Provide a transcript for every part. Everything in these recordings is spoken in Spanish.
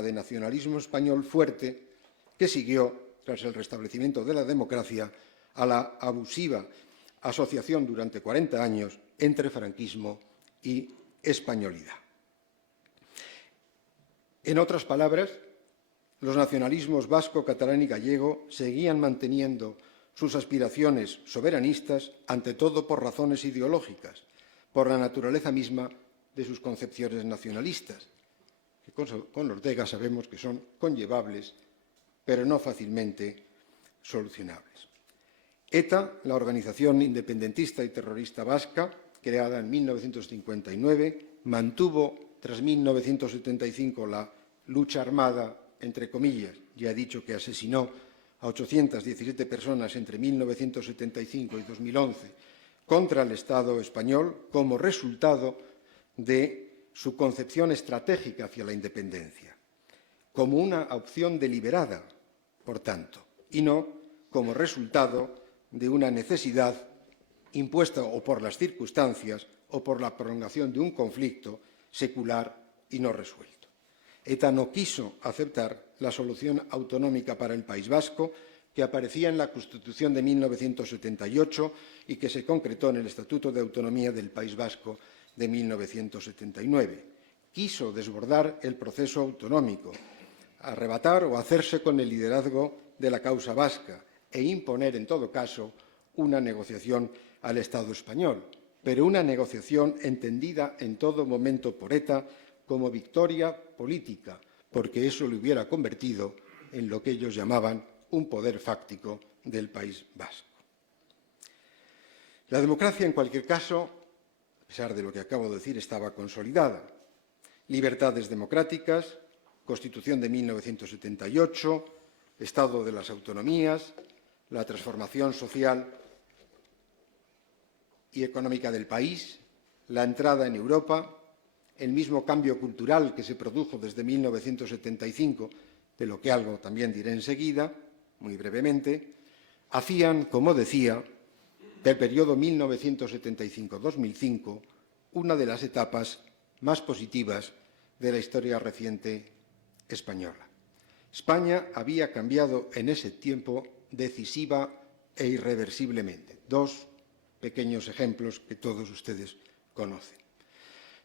de nacionalismo español fuerte que siguió, tras el restablecimiento de la democracia, a la abusiva asociación durante 40 años entre franquismo y españolidad. En otras palabras, los nacionalismos vasco, catalán y gallego seguían manteniendo sus aspiraciones soberanistas, ante todo por razones ideológicas, por la naturaleza misma de sus concepciones nacionalistas, que con Ortega sabemos que son conllevables, pero no fácilmente solucionables. ETA, la organización independentista y terrorista vasca, creada en 1959, mantuvo tras 1975 la lucha armada, entre comillas, ya he dicho que asesinó a 817 personas entre 1975 y 2011 contra el Estado español como resultado de su concepción estratégica hacia la independencia, como una opción deliberada, por tanto, y no como resultado de una necesidad impuesta o por las circunstancias o por la prolongación de un conflicto secular y no resuelto. ETA no quiso aceptar la solución autonómica para el País Vasco que aparecía en la Constitución de 1978 y que se concretó en el Estatuto de Autonomía del País Vasco de 1979. Quiso desbordar el proceso autonómico, arrebatar o hacerse con el liderazgo de la causa vasca e imponer, en todo caso, una negociación al Estado español, pero una negociación entendida en todo momento por ETA como victoria política, porque eso le hubiera convertido en lo que ellos llamaban un poder fáctico del País Vasco. La democracia, en cualquier caso, a pesar de lo que acabo de decir, estaba consolidada. Libertades democráticas, Constitución de 1978, Estado de las Autonomías, la transformación social y económica del país, la entrada en Europa, el mismo cambio cultural que se produjo desde 1975, de lo que algo también diré enseguida, muy brevemente, hacían, como decía, del periodo 1975-2005 una de las etapas más positivas de la historia reciente española. España había cambiado en ese tiempo decisiva e irreversiblemente. Dos pequeños ejemplos que todos ustedes conocen.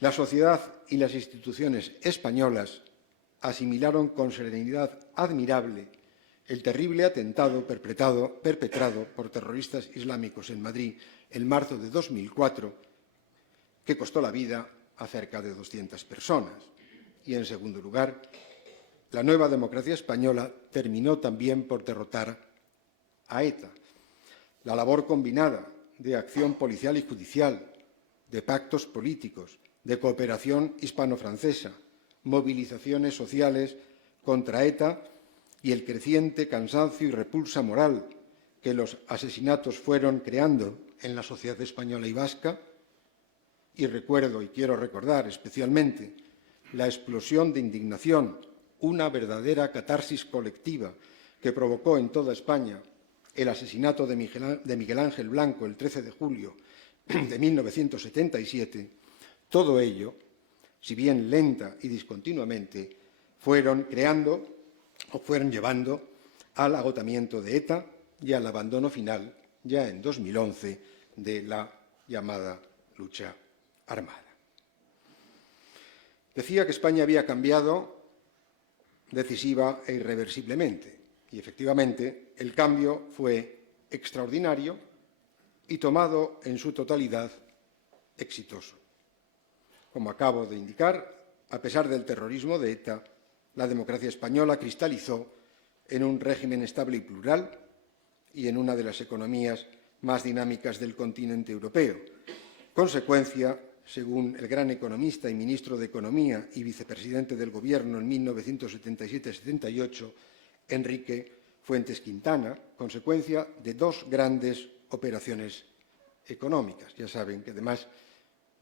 La sociedad y las instituciones españolas asimilaron con serenidad admirable el terrible atentado perpetrado por terroristas islámicos en Madrid en marzo de 2004, que costó la vida a cerca de 200 personas. Y, en segundo lugar, la nueva democracia española terminó también por derrotar a ETA. La labor combinada de acción policial y judicial, de pactos políticos, de cooperación hispano-francesa, movilizaciones sociales contra ETA y el creciente cansancio y repulsa moral que los asesinatos fueron creando en la sociedad española y vasca, y recuerdo y quiero recordar especialmente la explosión de indignación, una verdadera catarsis colectiva que provocó en toda España el asesinato de Miguel Ángel Blanco el 13 de julio de 1977, todo ello, si bien lenta y discontinuamente, fueron creando o fueron llevando al agotamiento de ETA y al abandono final, ya en 2011, de la llamada lucha armada. Decía que España había cambiado decisiva e irreversiblemente, y efectivamente el cambio fue extraordinario y tomado en su totalidad exitoso. Como acabo de indicar, a pesar del terrorismo de ETA, la democracia española cristalizó en un régimen estable y plural y en una de las economías más dinámicas del continente europeo. Consecuencia, según el gran economista y ministro de Economía y vicepresidente del Gobierno en 1977-78, Enrique Fuentes Quintana, consecuencia de dos grandes operaciones económicas. Ya saben que, además,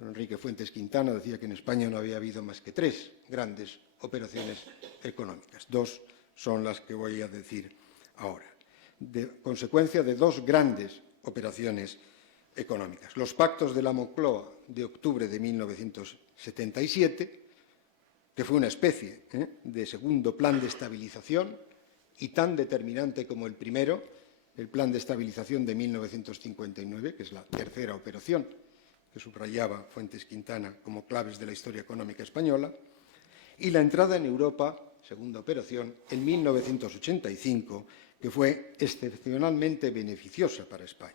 Enrique Fuentes Quintana decía que en España no había habido más que tres grandes operaciones económicas. Dos son las que voy a decir ahora. Consecuencia de dos grandes operaciones económicas. Los pactos de la Moncloa de octubre de 1977, que fue una especie de segundo plan de estabilización y tan determinante como el primero, el Plan de Estabilización de 1959, que es la tercera operación que subrayaba Fuentes Quintana como claves de la historia económica española, y la entrada en Europa, segunda operación, en 1985, que fue excepcionalmente beneficiosa para España.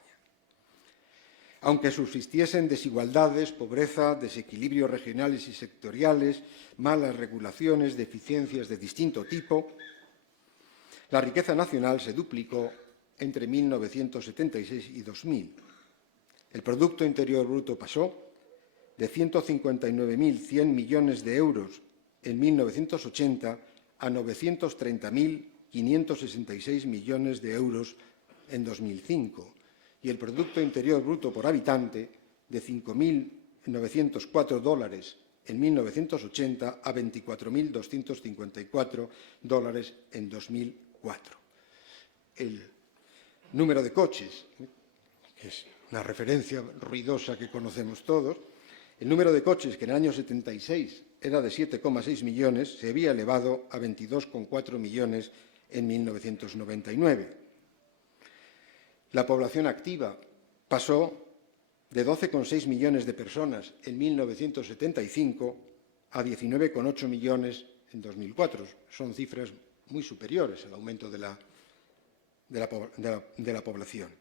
Aunque subsistiesen desigualdades, pobreza, desequilibrios regionales y sectoriales, malas regulaciones, deficiencias de distinto tipo, la riqueza nacional se duplicó entre 1976 y 2000. El Producto Interior Bruto pasó de 159.100 millones de euros en 1980 a 930.566 millones de euros en 2005 y el Producto Interior Bruto por habitante de $5.904 en 1980 a $24.254 en 2004. El número de coches, que es una referencia ruidosa que conocemos todos, el número de coches, que en el año 76 era de 7,6 millones, se había elevado a 22,4 millones en 1999. La población activa pasó de 12,6 millones de personas en 1975 a 19,8 millones en 2004. Son cifras muy superiores al aumento de la población.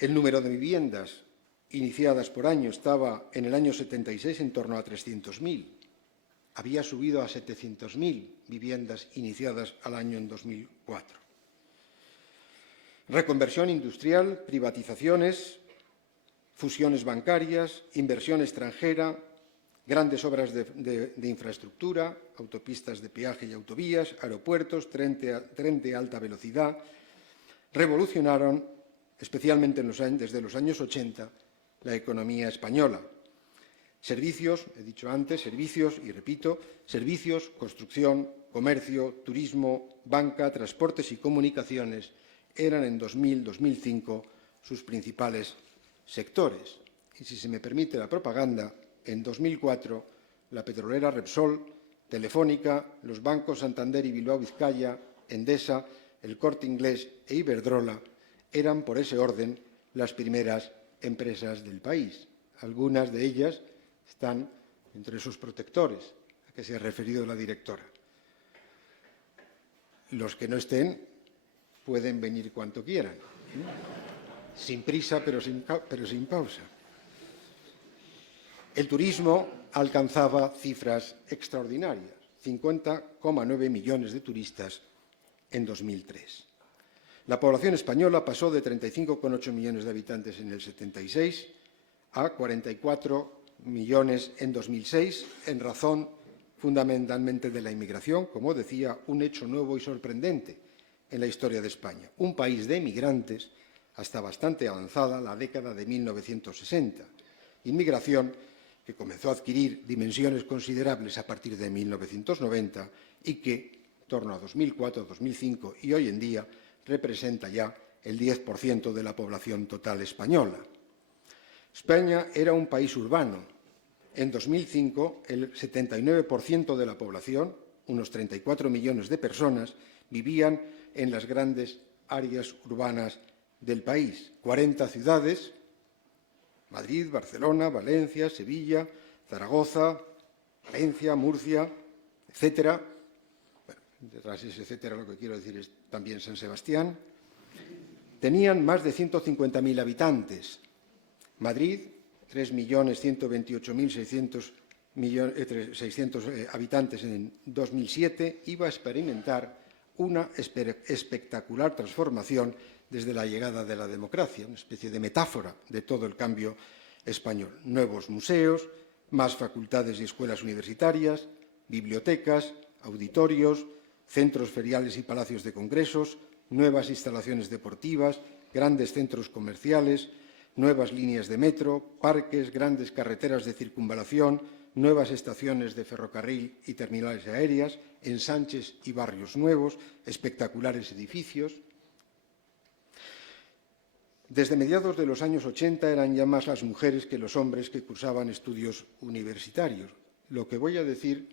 El número de viviendas iniciadas por año estaba en el año 76 en torno a 300.000. Había subido a 700.000 viviendas iniciadas al año en 2004. Reconversión industrial, privatizaciones, fusiones bancarias, inversión extranjera, grandes obras de infraestructura, autopistas de peaje y autovías, aeropuertos, tren de alta velocidad, revolucionaron, especialmente desde los años 80, la economía española. Servicios, he dicho antes, servicios, y repito, servicios, construcción, comercio, turismo, banca, transportes y comunicaciones eran en 2000-2005 sus principales sectores. Y si se me permite la propaganda, en 2004 la petrolera Repsol, Telefónica, los bancos Santander y Bilbao Vizcaya, Endesa, el Corte Inglés e Iberdrola eran, por ese orden, las primeras empresas del país. Algunas de ellas están entre esos protectores a que se ha referido la directora. Los que no estén pueden venir cuanto quieran, sin prisa pero sin pausa. El turismo alcanzaba cifras extraordinarias, 50,9 millones de turistas en 2003. La población española pasó de 35,8 millones de habitantes en el 76 a 44 millones en 2006, en razón fundamentalmente de la inmigración, como decía, un hecho nuevo y sorprendente en la historia de España. Un país de emigrantes hasta bastante avanzada la década de 1960. Inmigración que comenzó a adquirir dimensiones considerables a partir de 1990 y que, en torno a 2004, 2005 y hoy en día, representa ya el 10% de la población total española. España era un país urbano. En 2005, el 79% de la población, unos 34 millones de personas, vivían en las grandes áreas urbanas del país. 40 ciudades, Madrid, Barcelona, Valencia, Sevilla, Zaragoza, Valencia, Murcia, etcétera. Bueno, detrás de ese etcétera lo que quiero decir es también San Sebastián. Tenían más de 150.000 habitantes. Madrid, 3.128.600 habitantes en 2007, iba a experimentar una espectacular transformación desde la llegada de la democracia, una especie de metáfora de todo el cambio español. Nuevos museos, más facultades y escuelas universitarias, bibliotecas, auditorios, centros feriales y palacios de congresos, nuevas instalaciones deportivas, grandes centros comerciales, nuevas líneas de metro, parques, grandes carreteras de circunvalación, nuevas estaciones de ferrocarril y terminales aéreas, ensanches y barrios nuevos, espectaculares edificios. Desde mediados de los años 80 eran ya más las mujeres que los hombres que cursaban estudios universitarios. Lo que voy a decir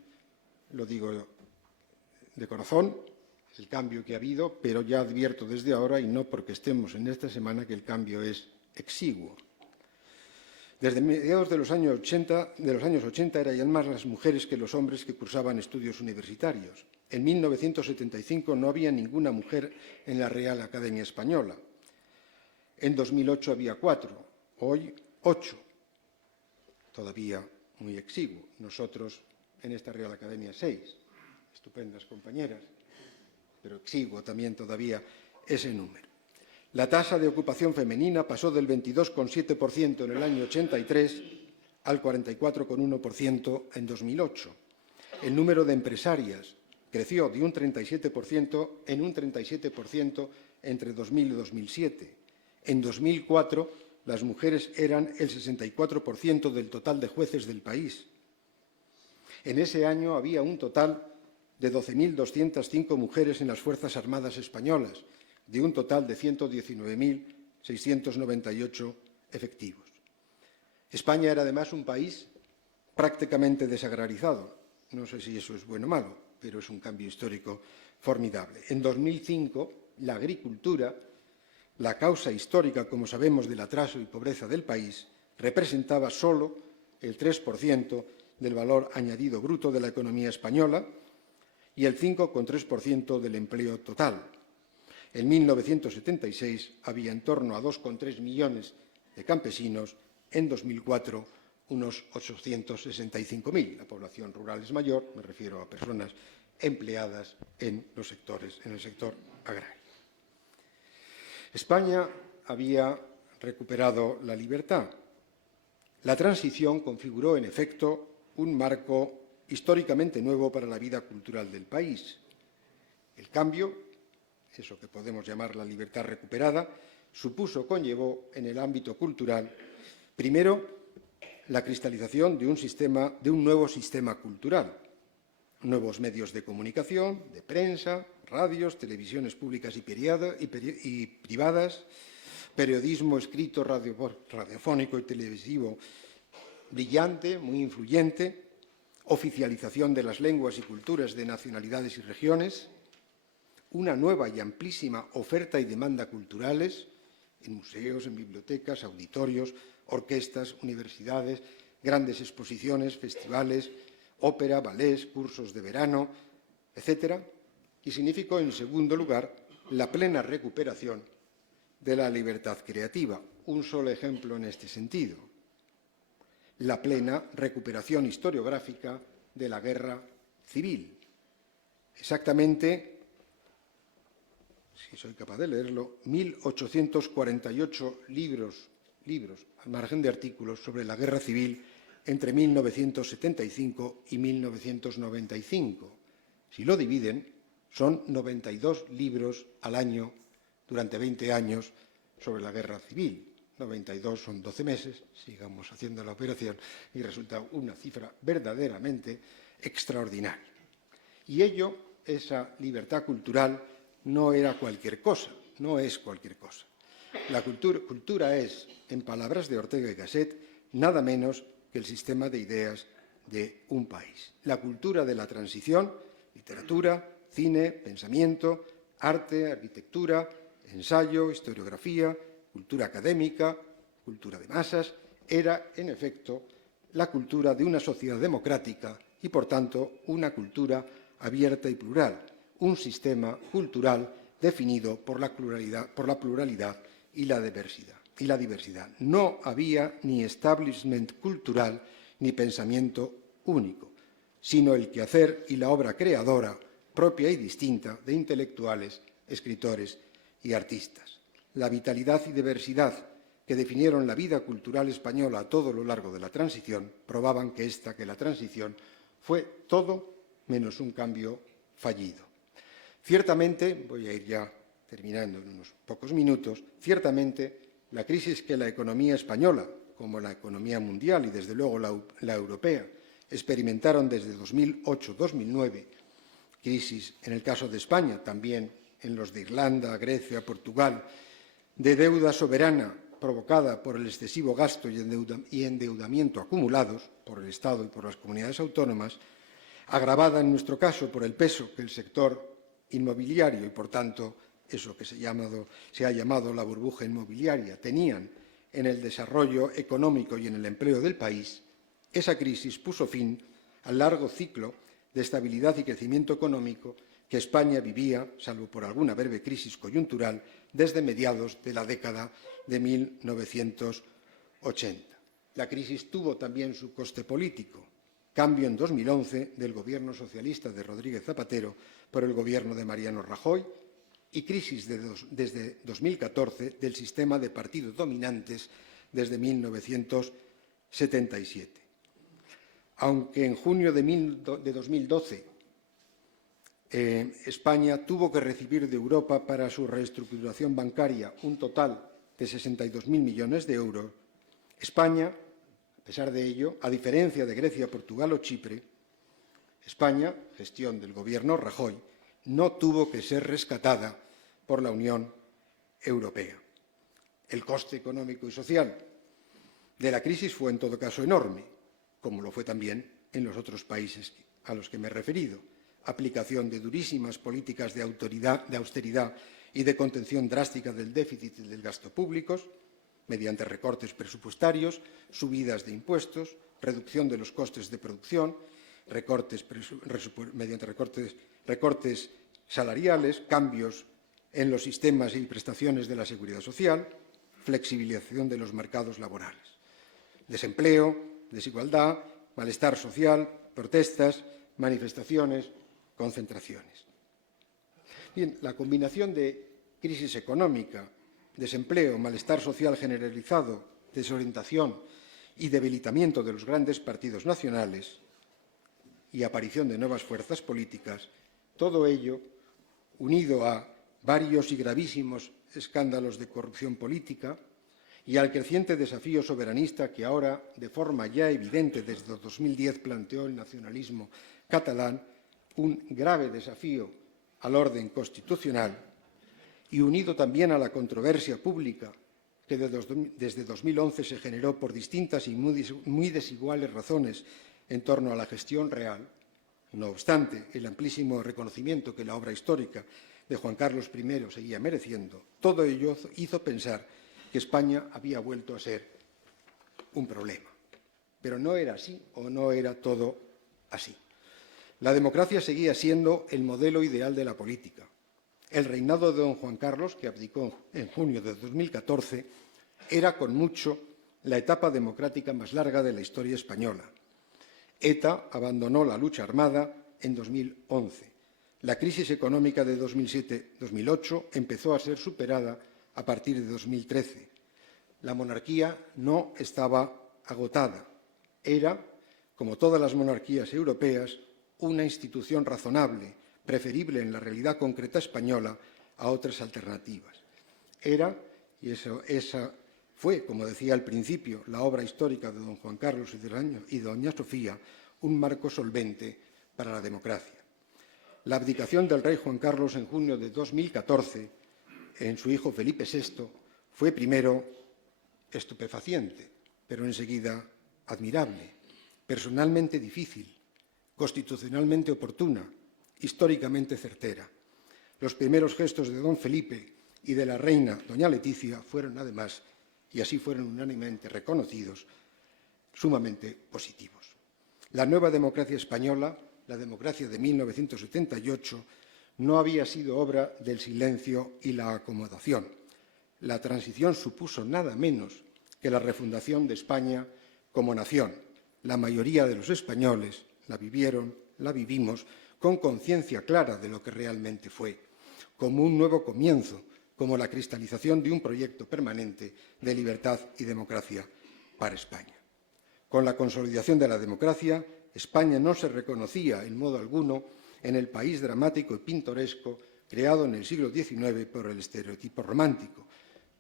lo digo de corazón, el cambio que ha habido, pero ya advierto desde ahora, y no porque estemos en esta semana, que el cambio es exiguo. Desde mediados de los años 80 eran más las mujeres que los hombres que cursaban estudios universitarios. En 1975 no había ninguna mujer en la Real Academia Española. En 2008 había 4, hoy 8. Todavía muy exiguo. Nosotros en esta Real Academia 6. Estupendas compañeras, pero exiguo también todavía ese número. La tasa de ocupación femenina pasó del 22,7% en el año 83 al 44,1% en 2008. El número de empresarias creció de un 37% en un 37% entre 2000 y 2007. En 2004, las mujeres eran el 64% del total de jueces del país. En ese año había un total de 12.205 mujeres en las Fuerzas Armadas españolas, de un total de 119.698 efectivos. España era además un país prácticamente desagrarizado. No sé si eso es bueno o malo, pero es un cambio histórico formidable. En 2005, la agricultura, la causa histórica, como sabemos, del atraso y pobreza del país, representaba solo el 3% del valor añadido bruto de la economía española y el 5,3% del empleo total. En 1976 había en torno a 2,3 millones de campesinos, en 2004 unos 865.000. La población rural es mayor, me refiero a personas empleadas en el sector agrario. España había recuperado la libertad. La transición configuró, en efecto, un marco históricamente nuevo para la vida cultural del país. El cambio, eso que podemos llamar la libertad recuperada, conllevó en el ámbito cultural, primero, la cristalización de un nuevo sistema cultural, nuevos medios de comunicación, de prensa, radios, televisiones públicas y privadas, periodismo escrito, radiofónico y televisivo brillante, muy influyente, oficialización de las lenguas y culturas de nacionalidades y regiones, una nueva y amplísima oferta y demanda culturales en museos, en bibliotecas, auditorios, orquestas, universidades, grandes exposiciones, festivales, ópera, ballets, cursos de verano, etc. Y significó, en segundo lugar, la plena recuperación de la libertad creativa. Un solo ejemplo en este sentido: la plena recuperación historiográfica de la guerra civil. Exactamente, si soy capaz de leerlo, 1.848 libros, al margen de artículos, sobre la guerra civil entre 1975 y 1995. Si lo dividen, son 92 libros al año durante 20 años sobre la guerra civil. 92 son 12 meses, sigamos haciendo la operación, y resulta una cifra verdaderamente extraordinaria. Y esa libertad cultural, no era cualquier cosa, no es cualquier cosa. La cultura es, en palabras de Ortega y Gasset, nada menos que el sistema de ideas de un país. La cultura de la transición, literatura, cine, pensamiento, arte, arquitectura, ensayo, historiografía, cultura académica, cultura de masas, era, en efecto, la cultura de una sociedad democrática y, por tanto, una cultura abierta y plural, un sistema cultural definido por la pluralidad y la diversidad. No había ni establishment cultural ni pensamiento único, sino el quehacer y la obra creadora propia y distinta de intelectuales, escritores y artistas. La vitalidad y diversidad que definieron la vida cultural española a todo lo largo de la transición probaban que la transición fue todo menos un cambio fallido. Ciertamente, voy a ir ya terminando en unos pocos minutos, ciertamente la crisis que la economía española, como la economía mundial y desde luego la europea, experimentaron desde 2008-2009, crisis en el caso de España, también en los de Irlanda, Grecia, Portugal, de deuda soberana provocada por el excesivo gasto y endeudamiento acumulados por el Estado y por las comunidades autónomas, agravada en nuestro caso por el peso que el sector inmobiliario y, por tanto, eso que se ha llamado la burbuja inmobiliaria tenían en el desarrollo económico y en el empleo del país, esa crisis puso fin al largo ciclo de estabilidad y crecimiento económico que España vivía, salvo por alguna breve crisis coyuntural, desde mediados de la década de 1980. La crisis tuvo también su coste político. Cambio en 2011 del Gobierno socialista de Rodríguez Zapatero por el Gobierno de Mariano Rajoy y crisis desde 2014 del sistema de partidos dominantes desde 1977. Aunque en junio de 2012 España tuvo que recibir de Europa para su reestructuración bancaria un total de 62.000 millones de euros, España, a pesar de ello, a diferencia de Grecia, Portugal o Chipre, España, gestión del Gobierno Rajoy, no tuvo que ser rescatada por la Unión Europea. El coste económico y social de la crisis fue, en todo caso, enorme, como lo fue también en los otros países a los que me he referido. Aplicación de durísimas políticas de austeridad y de contención drástica del déficit y del gasto públicos, mediante recortes presupuestarios, subidas de impuestos, reducción de los costes de producción, mediante recortes salariales, cambios en los sistemas y prestaciones de la seguridad social, flexibilización de los mercados laborales. Desempleo, desigualdad, malestar social, protestas, manifestaciones, concentraciones. Bien, la combinación de crisis económica, desempleo, malestar social generalizado, desorientación y debilitamiento de los grandes partidos nacionales y aparición de nuevas fuerzas políticas, todo ello, unido a varios y gravísimos escándalos de corrupción política y al creciente desafío soberanista que ahora, de forma ya evidente desde 2010, planteó el nacionalismo catalán, un grave desafío al orden constitucional, y unido también a la controversia pública que desde 2011 se generó por distintas y muy desiguales razones en torno a la gestión real, no obstante el amplísimo reconocimiento que la obra histórica de Juan Carlos I seguía mereciendo, todo ello hizo pensar que España había vuelto a ser un problema. Pero no era así, o no era todo así. La democracia seguía siendo el modelo ideal de la política. El reinado de don Juan Carlos, que abdicó en junio de 2014, era con mucho la etapa democrática más larga de la historia española. ETA abandonó la lucha armada en 2011. La crisis económica de 2007-2008 empezó a ser superada a partir de 2013. La monarquía no estaba agotada. Era, como todas las monarquías europeas, una institución razonable, preferible en la realidad concreta española a otras alternativas. Era, y esa fue, como decía al principio, la obra histórica de don Juan Carlos y de doña Sofía, un marco solvente para la democracia. La abdicación del rey Juan Carlos en junio de 2014 en su hijo Felipe VI fue primero estupefaciente, pero enseguida admirable, personalmente difícil, constitucionalmente oportuna, históricamente certera. Los primeros gestos de don Felipe y de la reina doña Leticia fueron, además, y así fueron unánimemente reconocidos, sumamente positivos. La nueva democracia española, la democracia de 1978, no había sido obra del silencio y la acomodación. La transición supuso nada menos que la refundación de España como nación. La mayoría de los españoles la vivieron, la vivimos, con conciencia clara de lo que realmente fue, como un nuevo comienzo, como la cristalización de un proyecto permanente de libertad y democracia para España. Con la consolidación de la democracia, España no se reconocía en modo alguno en el país dramático y pintoresco creado en el siglo XIX por el estereotipo romántico,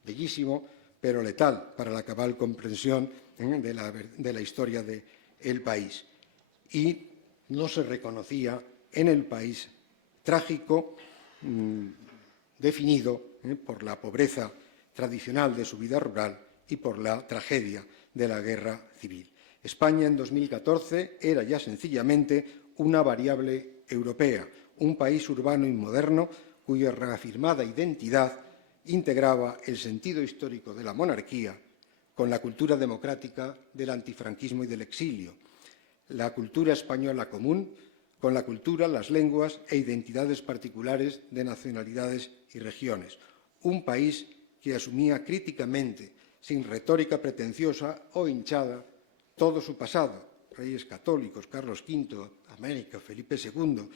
bellísimo pero letal para la cabal comprensión de la historia del país. Y no se reconocía en el país trágico, definido por la pobreza tradicional de su vida rural y por la tragedia de la guerra civil. España en 2014 era ya sencillamente una variable europea, un país urbano y moderno cuya reafirmada identidad integraba el sentido histórico de la monarquía con la cultura democrática del antifranquismo y del exilio, la cultura española común con la cultura, las lenguas e identidades particulares de nacionalidades y regiones. Un país que asumía críticamente, sin retórica pretenciosa o hinchada, todo su pasado, reyes católicos, Carlos V, América, Felipe II,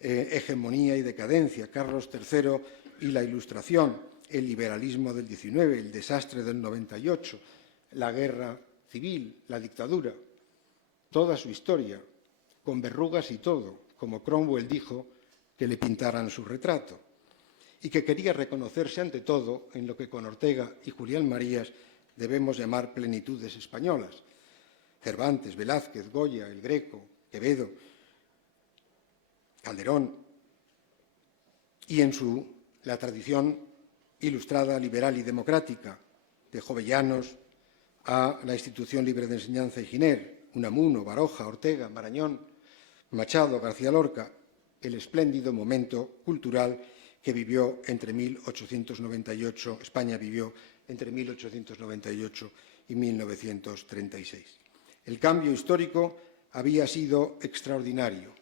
hegemonía y decadencia, Carlos III y la Ilustración, el liberalismo del XIX, el desastre del 98, la guerra civil, la dictadura, toda su historia, con verrugas y todo, como Cromwell dijo que le pintaran su retrato, y que quería reconocerse ante todo en lo que con Ortega y Julián Marías debemos llamar plenitudes españolas. Cervantes, Velázquez, Goya, El Greco, Quevedo, Calderón, y en la tradición ilustrada, liberal y democrática, de Jovellanos a la Institución Libre de Enseñanza y Giner, Unamuno, Baroja, Ortega, Marañón, Machado, García Lorca, el espléndido momento cultural que vivió entre 1898, España vivió entre 1898 y 1936. El cambio histórico había sido extraordinario.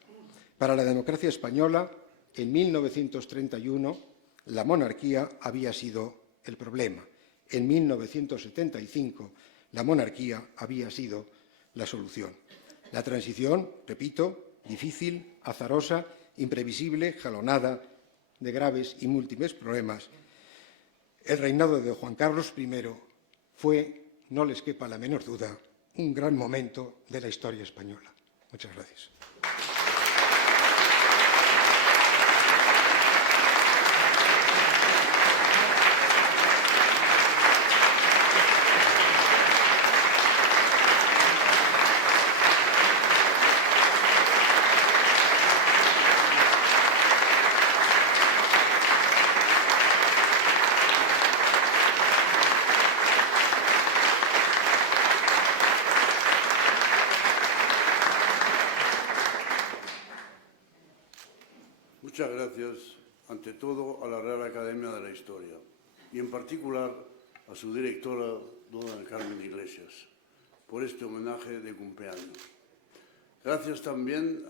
Para la democracia española, en 1931, la monarquía había sido el problema. En 1975, la monarquía había sido la solución. La transición, repito, difícil, azarosa, imprevisible, jalonada de graves y múltiples problemas. El reinado de Juan Carlos I fue, no les quepa la menor duda, un gran momento de la historia española. Muchas gracias. Muchas gracias, ante todo, a la Real Academia de la Historia y, en particular, a su directora, dona Carmen Iglesias, por este homenaje de cumpleaños. Gracias también